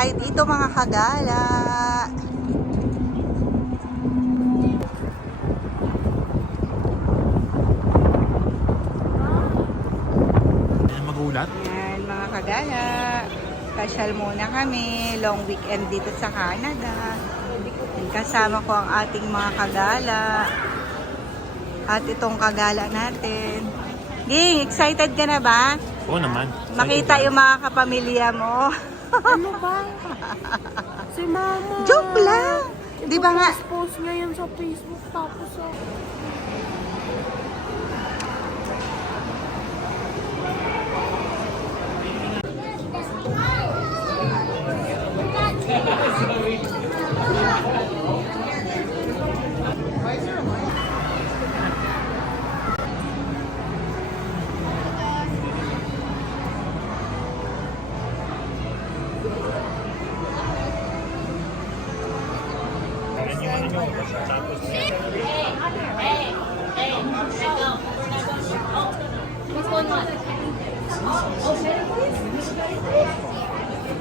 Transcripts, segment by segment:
tayo dito mga kagala. Magulat? Yan mga kagala. Pasyal muna kami. Long weekend dito sa Canada. Kasama ko ang ating mga kagala. At itong kagala natin. Ging, excited ka na ba? Oo naman. Makita yung mga kapamilya mo. Ano ba? Si Mama. Joke lang. Di ba nga? Post niya yan sa Facebook tapos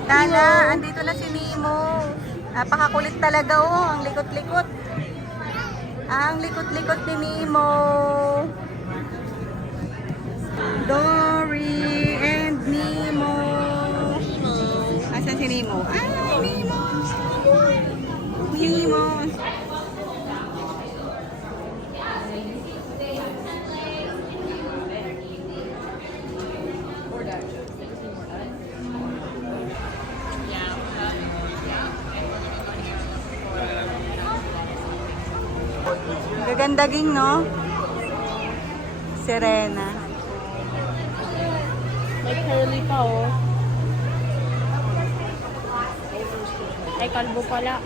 Tala, andito na si Nemo. Napakakulit talaga oh, ang likot-likot. Ang likot-likot ni Nemo. Dory and Nemo. Asan si Nemo? Ay, Nemo. Nemo. Gagandaging, no? Serena. may curly pa oh. Ay, kalbo pala.